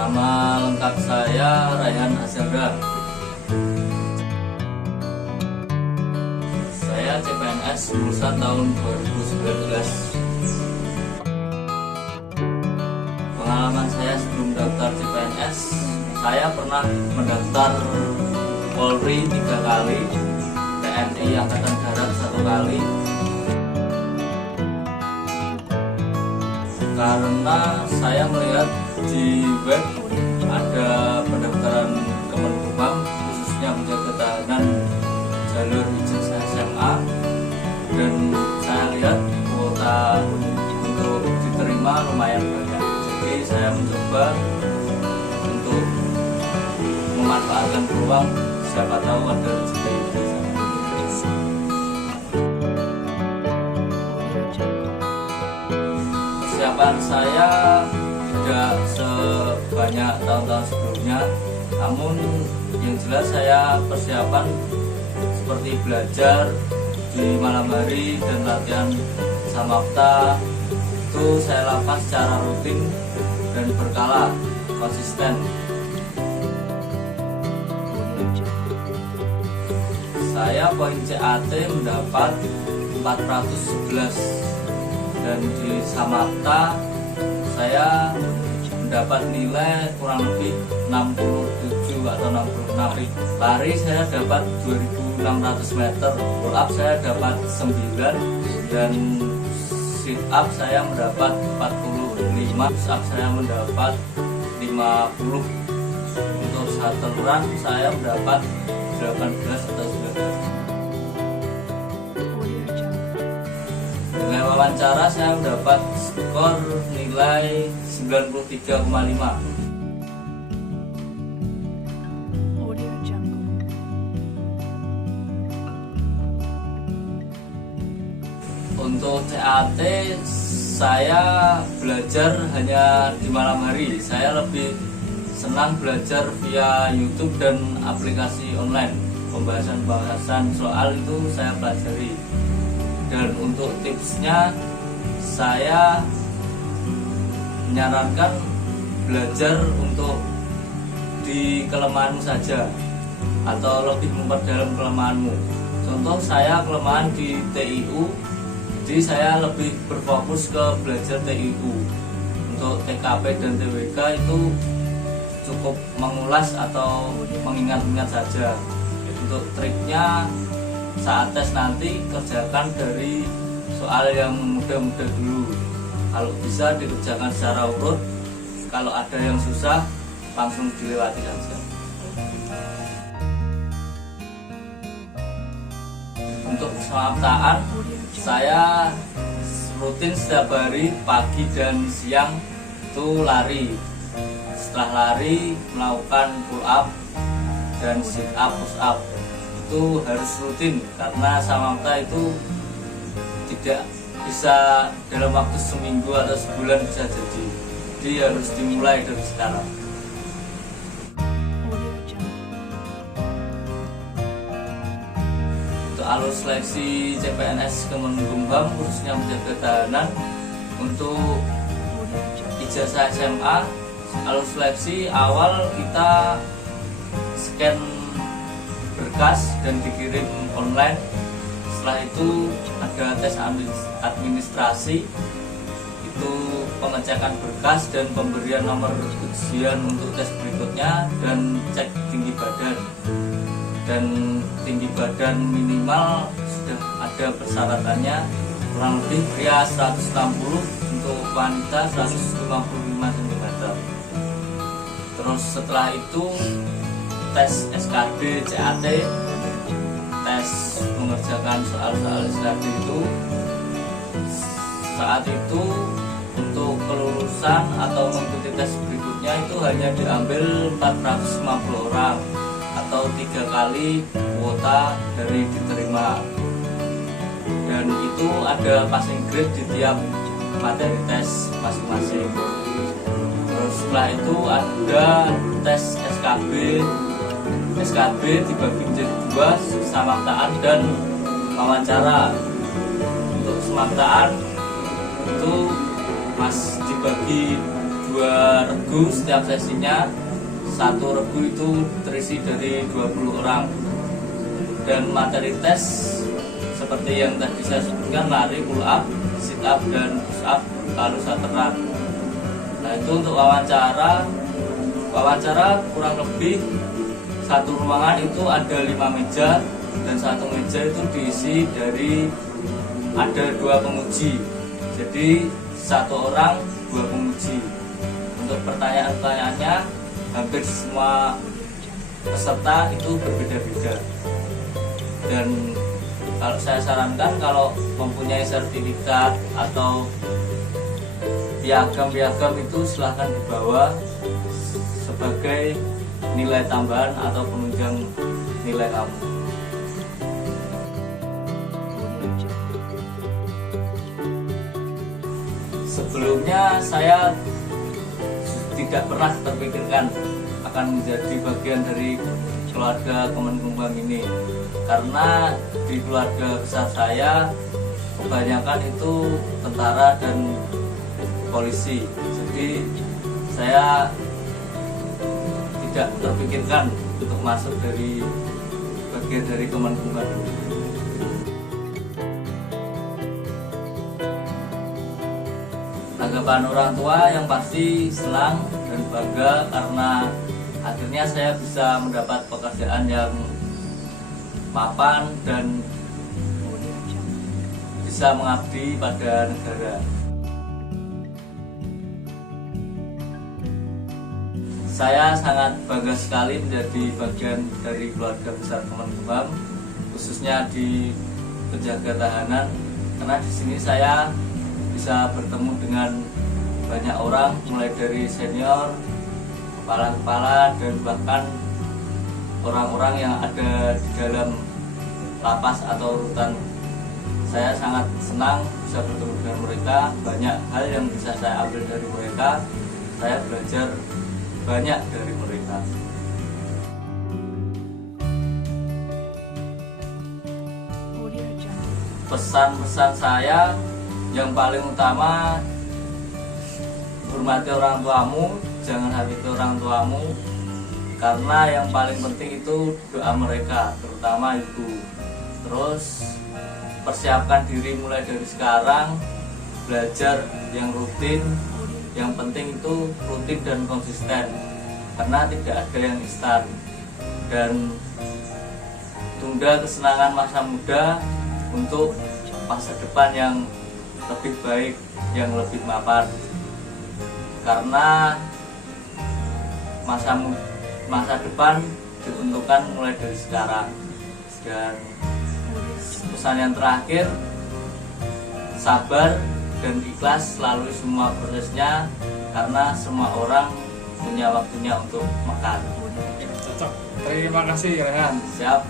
Nama lengkap saya Rayhan Azhara. Saya CPNS lulusan tahun 2019. Pengalaman saya sebelum daftar CPNS, saya pernah mendaftar Polri 3 kali, TNI Angkatan Darat 1 kali. Karena saya melihat di web ada pendaftaran Kemenkumham khususnya penjaga tahanan jalur ijazah SMA, dan saya lihat kuota untuk diterima lumayan banyak. Jadi saya mencoba untuk memanfaatkan peluang, siapa tahu ada rezeki. Persiapan saya tidak sebanyak tahun-tahun sebelumnya, namun yang jelas saya persiapan seperti belajar di malam hari dan latihan samapta itu saya lakukan secara rutin dan berkala, konsisten. Saya poin CAT mendapat 411, dan di samapta saya mendapat nilai kurang lebih 67 atau 66. Lari saya dapat 2600 meter, pull up saya dapat 9, dan sit up saya mendapat 45, push up saya mendapat 50. Untuk shuttle run saya mendapat 18 atau 19. Dengan wawancara saya mendapat skor nilai 93,5. Untuk CAT saya belajar hanya di malam hari. Saya lebih senang belajar via YouTube dan aplikasi online. Pembahasan soal itu saya pelajari. Dan untuk tipsnya, saya menyarankan belajar untuk di kelemahanmu saja atau lebih memperdalam kelemahanmu. Contoh saya kelemahan di TIU, jadi saya lebih berfokus ke belajar TIU. Untuk TKP dan TWK itu cukup mengulas atau mengingat-ingat saja. Untuk triknya, saat tes nanti kerjakan dari soal yang mudah-mudah dulu. Kalau bisa dikerjakan secara urut, kalau ada yang susah langsung dilewati saja. Untuk samaptaan saya rutin setiap hari pagi dan siang itu lari. Setelah lari melakukan pull up dan sit up, push up. Itu harus rutin karena samapta itu tidak bisa dalam waktu seminggu atau sebulan bisa jadi harus dimulai dari sekarang. Untuk alur seleksi CPNS Kemenkumham khususnya penjaga tahanan, untuk ijazah SMA alur seleksi awal kita scan berkas dan dikirim online. Setelah itu ada tes administrasi, itu pengecekan berkas dan pemberian nomor ujian untuk tes berikutnya, dan cek tinggi badan. Dan tinggi badan minimal sudah ada persyaratannya, kurang lebih pria 160, untuk wanita 155 cm. Terus setelah itu tes SKD CAT, tes mengerjakan soal-soal SKD itu. Saat itu untuk kelulusan atau mengikuti tes berikutnya itu hanya diambil 450 orang atau 3 kali kuota dari diterima, dan itu ada passing grade di tiap materi tes masing-masing. Terus setelah itu ada tes SKB dibagi menjadi 2, samaptaan dan wawancara. Untuk samaptaan itu dibagi 2 regu setiap sesinya. 1 regu itu terisi dari 20 orang. Dan materi tes seperti yang tadi saya sebutkan, lari, pull up, sit up, dan push up, lalu sateran. Nah, itu untuk wawancara kurang lebih satu ruangan itu ada 5 meja, dan satu meja itu diisi dari ada 2 penguji. Jadi 1 orang 2 penguji. Untuk pertanyaan-pertanyaannya hampir semua peserta itu berbeda-beda. Dan kalau saya sarankan, kalau mempunyai sertifikat atau piagam itu silahkan dibawa sebagai nilai tambahan atau penunjang nilai kamu. Sebelumnya saya tidak pernah terpikirkan akan menjadi bagian dari keluarga Kemenkumham ini, karena di keluarga besar saya kebanyakan itu tentara dan polisi. Jadi saya tidak terpikirkan untuk masuk dari bagian dari Kemenkumham. Tanggapan orang tua yang pasti senang dan bangga karena akhirnya saya bisa mendapat pekerjaan yang mapan dan bisa mengabdi pada negara. Saya sangat bangga sekali menjadi bagian dari keluarga besar Kemenkumham, khususnya di penjaga tahanan, karena di sini saya bisa bertemu dengan banyak orang, mulai dari senior, kepala-kepala, dan bahkan orang-orang yang ada di dalam lapas atau rutan. Saya sangat senang bisa bertemu dengan mereka. Banyak hal yang bisa saya ambil dari mereka. Saya belajar banyak dari mereka. Pesan-pesan saya yang paling utama, hormati orang tuamu, jangan hakimi orang tuamu, karena yang paling penting itu doa mereka, terutama ibu. Terus persiapkan diri mulai dari sekarang, belajar yang rutin. Yang penting itu rutin dan konsisten, karena tidak ada yang instan. Dan tunda kesenangan masa muda untuk masa depan yang lebih baik, yang lebih mapan. Karena masa depan ditentukan mulai dari sekarang. Dan pesan yang terakhir, sabar dan ikhlas melalui semua prosesnya, karena semua orang punya waktunya untuk makan. Cocok. Terima kasih Rehan. Siap.